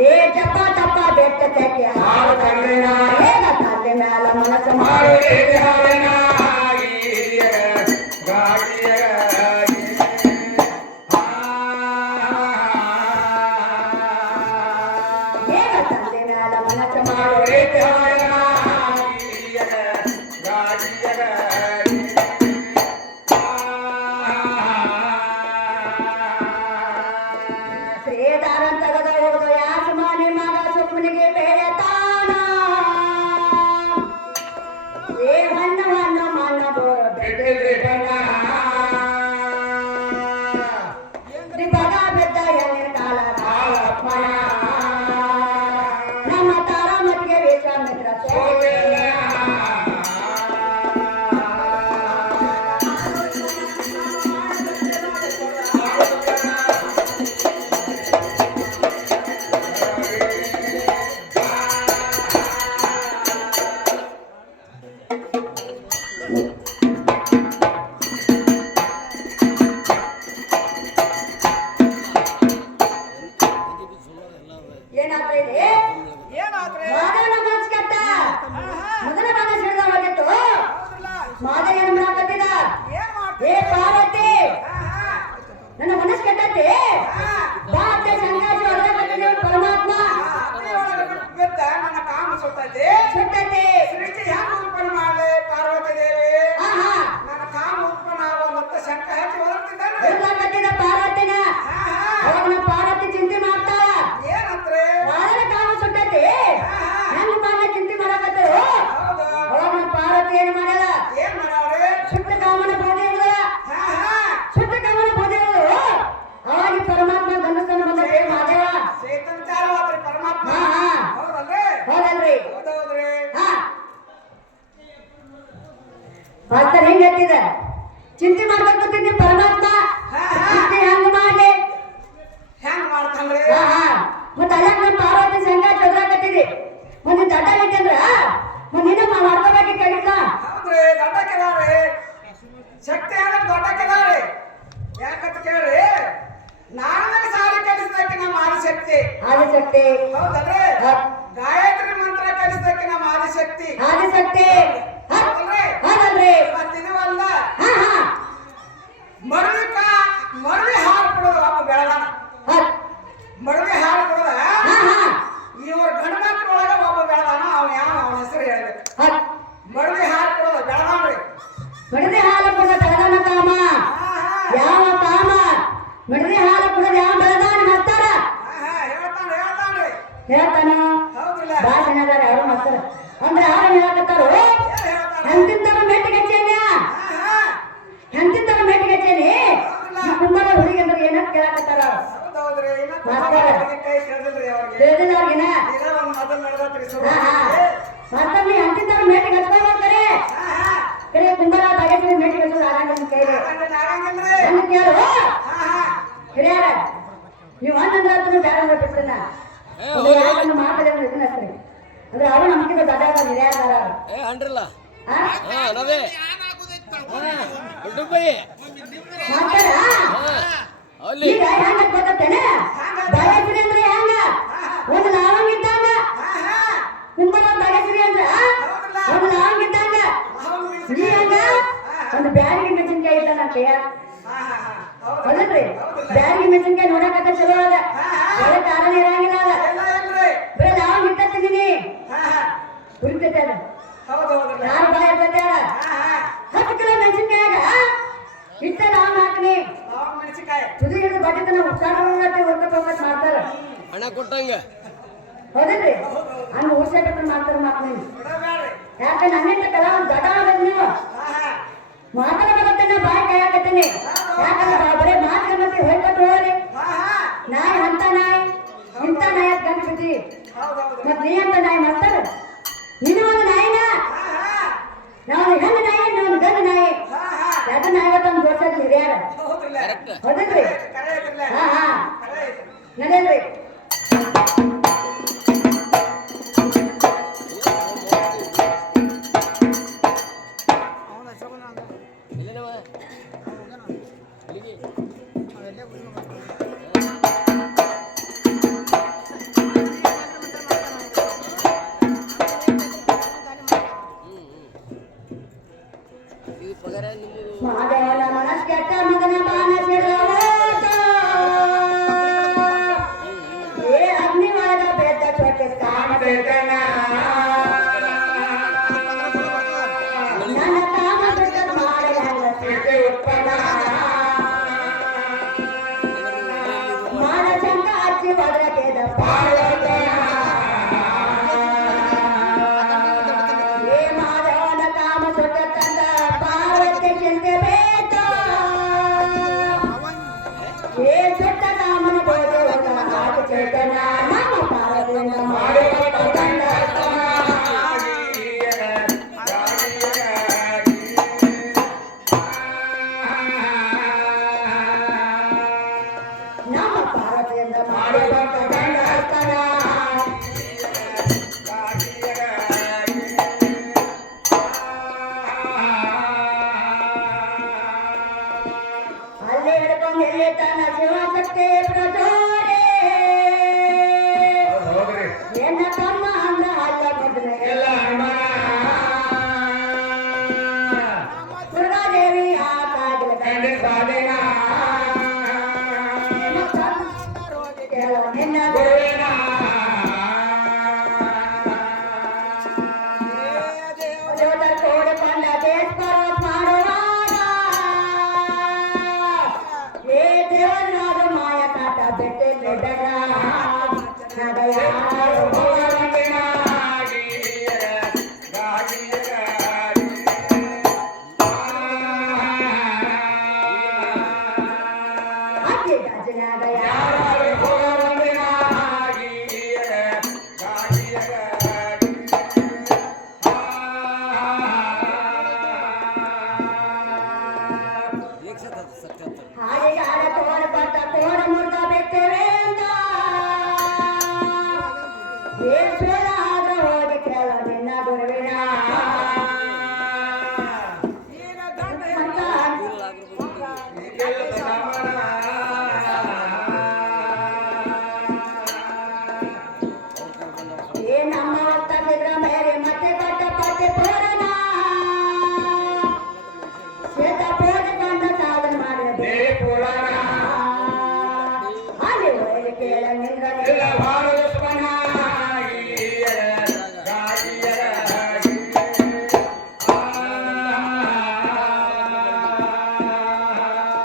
ಏ ಚಪ್ಪ ಚಪ್ಪ ಬೆಟ್ಟ ತೆಕ್ಕೆ ಹಾಲು ಕಣ್ಣಿನ ಏನ ತಂದೆ ಮ್ಯಾಲ ಮನಸ್ಸು ಮಾಡು ಏಕೆ ಹಾಲಿನ ಗಾಡಿಯ ಏನ ತಂದೆ ಮ್ಯಾಲ ಮನಸ್ಸು ಮಾಡು ಏಕೆ ಹಾಲಿನ ಗಾಡಿಯ ಶ್ರೀದಾರನ್ ತಗದ ಹೋದ ಯಾಸಮಾನಿ ಮಗ ಸುಮ್ಮನಿಗೆ ಬೆಳೆತಾನ ಏ ಹಣ್ಣು ಹಣ್ಣು ಮಣ್ಣು ಬೋರ ಬಿಟ್ಟಿದ್ರಿ ಬಣ್ಣ ಬಗ ಬಿದ್ದ ಹೆಣ್ಣಿನ ಕಾಲ ಹಾಲಪ್ಪನ ನಮ್ಮ ತಾರಾಮತಿಗೆ ವಿಶ್ವಾಮಿತ್ರ ಸೋತಿಲ್ಲ ಏನಾದ್ರೆ ಇದೆ ಏನಾದ್ರೆ ಮಾಧವನ ಮನಸ್ಸು ಕೆಟ್ಟ ಮೊದಲ ಮನಸ್ಸು ಹಿಡಿದವಾಗಿತ್ತು ಮಾಧವ ಏನ್ ಮಾಡಕತ್ತಿದ ಏ ಪಾರ್ವತಿ ನನ್ನ ಮನಸ್ಸು ಕೆಟ್ಟೈತಿ ಬಾ ಅತ್ತೆ ಸಂಗಾಸಿ ಹೊರಗಟ್ಟಿದೆ ಪರಮಾತ್ಮ ನನ್ನ ಕಾಮ ಸುಟ್ಟೈತಿ ಸುಟ್ಟೈತಿ ಸೃಷ್ಟಿ ಹ್ಯಾಂಗ ಉತ್ಪನ್ನ ಮಾಡಲಿ ಪಾರ್ವತಿ ದೇವಿ ಆಹಾ ನನ್ನ ಕಾಮ ಉತ್ಪನ್ನ ಆಗುವಂತ ಶಂಕ ಹೆಚ್ಚು ಹೊರಡ್ತಿದ್ದಾನೆ ಹೊರಗಟ್ಟಿದ ಪಾರ್ವತಿನ ಅವಾಗ ನಾ ಪಾರ್ವತಿ ಚಿಂತೆ ಮಾಡ್ತಾಳ ಏನಂದ್ರೆ ಮಾಧವನ ಕಾಮ ಸುಟ್ಟೈತಿ ಹೆಂಗ್ ಮಾಡ್ಲ ಚಿಂತೆ ಮಾಡಕತ್ತರು ಹೌದು ಅವಾಗ ನಾ ಪಾರ್ವತಿ ಏನ್ ಮಾಡ್ಯಾಳ ಏನ್ ಮಾಡವ್ರಿ ಸುಟ್ಟ ಕಾಮನ ಬೋಧೆ ಸುಟ್ಟ ಕಾಮನ ಬೋಧೆ ಅವಾಗ ಪರಮಾತ್ಮ ಗಂಡಸನ ಬಂದೈತೆ ಮಾದೇವ ಚೇತನ ಚಾಲವಾದ್ರಿ ಪರಮಾತ್ಮ ಹಾ ಹಾ ಹೌದಲ್ರಿ ಹೌದಲ್ರಿ ಹೌದೌದ್ರಿ ಹಾ ಮಾಸ್ತರ್ ಹೆಂಗ್ ಹೇಳ್ತಿದ ಚಿಂತೆ ಮಾಡ್ಬೇಕಂತೀನಿ ಪರಮಾತ್ಮ ಚಿಂತೆ ಹೆಂಗ್ ಮಾಡ್ಲಿ ಹೆಂಗ್ ಮಾಡ್ತಾನ್ರಿ ಹಾ ಹಾ ಮತ್ತ ಅಲ್ಲಾಕ ನಮ್ಮ ಪಾರ್ವತಿ ಸಂಘ ಚದ್ರಾಕತ್ತಿದಿ ಒಂದ್ ದಡ್ಡ ಇಟ್ಟಂದ್ರ ಒಂದ್ ಇನ್ನೊಮ್ಮ ಮಾಡ್ಕೋಬೇಕು ಕಡಿತ ಹೌದ್ರಿ ದೊಡ್ಡ ಕೆದಾರಿ ಶಕ್ತಿ ಅಂದ್ರೆ ದೊಡ್ಡ ಕೆದಾರಿ ಯಾಕಂತ ಕೇಳ್ರಿ ನಾನು ಸಾರಿ ಕಲಿಸಿದಕ್ಕೆ ನಮ್ಮ ಆದಿಶಕ್ತಿ ಆದಿಶಕ್ತಿ ಹೌದಲ್ರಿ ಗಾಯತ್ರಿ ಮಂತ್ರ ಕಲಿಸಿದಕ್ಕೆ ನಮ್ಮ ಆದಿಶಕ್ತಿ ಆದಿಶಕ್ತಿ ಹೌದಲ್ರಿ ಹೌದಲ್ರಿ ಮತ್ತಿದವಲ್ಲ ಹಾ ಹಾ ಮರಳಿ ಹಾಲು ಕೊಡೋದು ಒಬ್ಬ ಬೆಳಗಾನ ಹತ್ ಮರಳಿ ಹಾಲು ಕೊಡೋದ ಹಾ ಹಾ ಇವ್ರ ಗಂಡ ಮಕ್ಕಳೊಳಗ ಒಬ್ಬ ಬೆಳಗಾನ ಅವನ ಹೆಸರು ಹೇಳ್ಬೇಕು ಹತ್ ಮರಳಿ ಹಾಲು ಕೊಡೋದು ಬೆಳಗಾನ್ರಿ ಮಡದಿ ಹಾಲು ಕೂಡ ಬೆಳಗಾನ ಕಾಮ ಯಾವ ಕಾಮ ಮಡದಿ ಹಾಲು ಕೂಡ ಯಾವ ಬೆಳಗಾನ ಮಾಡ್ತಾರ ಹೇಳ್ತಾನ್ರಿ ಹೇಳ್ತಾನ ಹೌದಿಲ್ಲ ಭಾಷಣದಾರ ಯಾರು ಮಾಡ್ತಾರ ಅಂದ್ರೆ ಯಾರು ಹೇಳಕತ್ತಾರು ಎಂತಿಂತರ ಮೇಟಿಗೆ ಹಚ್ಚೇನ ಎಂತಿಂತರ ಮೇಟಿಗೆ ಹಚ್ಚೇನಿ ಕುಂಬಾರ ಹುಡುಗಿ ಅಂದ್ರೆ ಏನಂತ ಕೇಳಕತ್ತಾರ ಹೌದೌದ್ರಿ ಕೈ ಕೇಳಿದ್ರಿ ಅವ್ರಿಗೆ ತಿಳಿದಿಲ್ಲ ಅವ್ರಿಗಿನ ಇದ ಒಂದ್ ಮೊದಲು ನಡೆದತ್ರಿ ಹಾ ಹಾ ಮಾಸ್ತರ್ ನೀ ಎಂತಿಂತರ ಮೇಟಿಗೆ ಹಚ್ಕೊಂಡ್ ಹೋಗ್ತಾರೆ ಕರೆ ಕುಂಬಾರ ಬಗೆಸಿದ ಮೇಟಿಗೆ ಹಚ್ಚೋದು ಆರಾಮ ಕೈಲಿ ಆಗಂಗಿಲ್ರಿ ಅಂತ ಕೇಳು ಹಾ ಹಿರಿಯರ ನೀವು ಅಂತಂದ್ರೆ ಅದನ್ನು ಬೇಡ ಅಂದ್ರೆ ಬಿಡ್ತೀನ ಯಾರನ್ನು ಮಾತಾಡಿ ಇದನ್ನ ಹಚ್ರಿ ಅಂದ್ರೆ ಅವರು ನಮ್ಗಿಂತ ದೊಡ್ಡ ಹಿರಿಯರ ಅಂಡ್ರಲ್ಲ ಅದೇ ಮಾತಾಡ ಅಲ್ಲಿ ಈಗ ಹೆಂಗ ಗೊತ್ತೇನೆ ಬಯಸ್ರಿ ಅಂದ್ರೆ ಹೆಂಗ ಒಂದು ಲವಂಗ ಇದ್ದಂಗ ಕುಂಬಳ ಬಯಸ್ರಿ ಅಂದ್ರ ಒಂದು ಲವಂಗ ಇದ್ದಂಗ ನೀ ಹಂಗ ಒಂದು ಬ್ಯಾಡಿಗೆ ಮೆಣಸಿನ್ಕಾಯಿ ಇದ್ದ ನನ್ನ ಕೈಯ ಹೌದಲ್ರಿ ಬ್ಯಾಡಿಗೆ ಮೆಣಸಿನ್ಕಾಯಿ ನೋಡಕತ್ತ ಚಲೋ ಅದ ಒಳ್ಳೆ ಕಾರಣ ಇರಂಗಿಲ್ಲ ಅದ ಬರೀ ಲವಂಗ ಇಟ್ಟಿದ್ದೀನಿ ಹುರಿತೈತೆ ಅದ ಹೌದೌದ್ರಿ ಯಾರು ಬಾಯ ಇರ್ತೈತೆ ಅದ 10 ಕಿಲೋ ಮೆಣಸಿನ್ಕಾಯಾಗ ಇಟ್ಟ ಲವಂಗ ಹಾಕ್ನಿ ಮೆಣಸಿನಕಾಯಿ ತುದಿ ಹಿಡಿದು ಬಟ್ಟೆತನ ಉಟ್ಕೊಂಡು ಹೊರ್ಕೊತ ಹೋಗತ್ ಮಾಡ್ತಾರ ಹಣ ಕೊಟ್ಟಂಗ ಹೌದಲ್ರಿ ಹಂಗ ಉರ್ಸಕತ್ತ ಮಾಡ್ತಾರ ಮಾತ್ನಿ ಬಿಡಬೇಡ್ರಿ ಯಾಕೆ ನನ್ನಿಂದ ಕೆಲವು ದೊಡ್ಡ ಆಗೋದು ನೀವು ಮಾತಾಡಕತ್ತೇನೆ ಬಾಯ್ ಕಾಯಕತ್ತೇನೆ ಯಾಕಂದ್ರೆ ಬರೇ ಮಾತಾಡತ್ತೆ ಹೇಳ್ಕೊತ ಹೋಗ್ರಿ ನಾಯಿ ಅಂತ ನಾಯಿ ಇಂಥ ನಾಯಿ ಅಂತ ಗಂಟು ಬಿದ್ದಿ ಮತ್ ನೀ ಅಂತ ನಾಯಿ ಮಾಡ್ತಾರ ನೀನು ಒಂದು ನಾಯಿನ ನಾವು ಹೆಣ್ಣು ನಾಯಿ ನಾವು ಗಂಡು ನಾಯಿ ಯಾಕ ನಾಯಿ ಒಂದು ದೋಷ ಹಿರಿಯಾರ ಹೌದಲ್ರಿ ಹಾ ಹಾ ನಡೆಯಲ್ರಿ ಒಳಗ ಬೆದ್ದ ಚೊಟ್ಟೆ ಕಾಣತೈತನ ನನ್ನ ಕಾಮ ಸುತ್ತ ಮಾಡಿ ಹಂಗ ಸಿಟ್ಟು ಉತ್ಪನ್ನ ಮಾಡ ಚಂದ ಹಚ್ಚಿ ಬದ್ರ ಬೇದ ಪಾರ್ವತನ ಏ ಮಾಧವನ ಕಾಮ ಸುತ್ತ ತಂದ ಪಾರ್ವತಿ ಚಿಂತೆ ಬೇಕ ಏ ಸುತ್ತ ಕಾಮನ ಬೋಧ ಆದ ಚೇತನ ನಮ್ಮ ಪಾರ್ವತಿನ ಮಾಡುವ ಕಂಡ ನಮ್ಮ ಪಾರ್ವತಿಯಿಂದ ಮಾಡುವ ಕಂಡ ಅಲ್ಲೇ ಹಿಡ್ಕೊಂಡು ಎಲ್ಲಿ ತನ್ನ ಶಿವಶಕ್ತಿ ಪ್ರಚೋಡೆ ಎನ್ನ ತಮ್ಮ ಅಂದ ಅಲ್ಲ ಮೊದಲೇ ಎಲ್ಲ ದುರ್ಗಾದೇವಿ ಆತಾಗಿಲ ಕಂಡೆ ಸಾಧನ ನಿನ್ನ ಗುರುವಿನ ಜೋತ ಕೋಡಿಕೊಂಡ ದೇಶ ಪರ್ವತ ಮಾಡುವಾಗ ಏ ದೇವನಾದ ಮಾಯ ಕಾಟ ಬೆಟ್ಟೆ ಬೆಡಗ ನಗಯಾರು ಭುವನಗಿನ ಅತಿ ಗಜನಾಗ ಯಾರು ಭುವನಗಿನ ಹಾಗೆ ಹಾಡ ತೋಡ ಬರ್ತ ಕೋಡ ಮುರ್ದ ಬೆಟ್ಟೆವೆ ಅಂತ ಏಶ್ವರ ಆದ್ರ ಹೋಗಿ ಕೇಳ ನಿನ್ನ ಗುರುವಿನ ಏ ನಮ್ಮ ಹೊತ್ತಿದ್ರ ಮೇಲೆ ಮತ್ತೆ ಕಟ್ಟ ಪಟ್ಟೆ ಪೋರನ ಶ್ವೇತ ಪೋದ ಕಂಡ ಸಾಧನೆ ಮಾಡಿದ ಪುರಾಣ ಅಲ್ಲಿ ಒಳಗೆ ಕೇಳ ನಿಂಗಲಿಲ್ಲ ಬಾಳ ದುಷ್ಮನ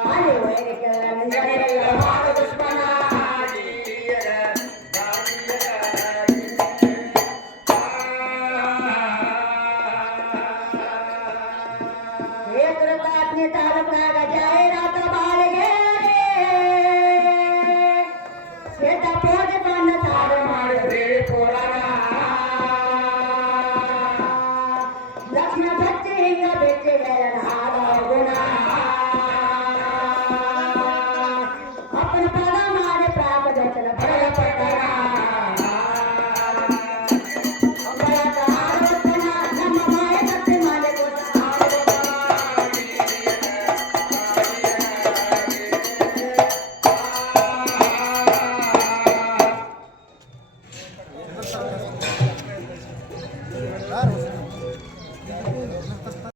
ಅಲ್ಲಿ ಒಳಗೆ ಕೇಳ ನಿಂಗಲಿಲ್ಲ ಬಾಳ ದುಷ್ಮನ ೇತುರಕಾತ್ಮಿ ತಾಲೂಕಾಗ ಜಾಹೀರಾತ ಬಾಳಿಗೆ ಶ್ವೇತ ಪೋದ ಕಂಡ ಸಾಧನೆ ಮಾಡಿದ್ರಿ ಪುರಾಣ ಲಕ್ಷ್ಮಣ ಭಕ್ತಿ ಹಿಂಗ ಬೆಟ್ಟಿಗೆ ಗುಣ ಅಪ್ಪನ ಪದ ಮಾಡಿ ಪ್ರಾಪದರ್ಶನ ಬರಪಟ್ಟಣ ನಮ್ಮ ಮಾಯ ಭಕ್ತಿ ಮಾಡಿಕೊಟ್ಟ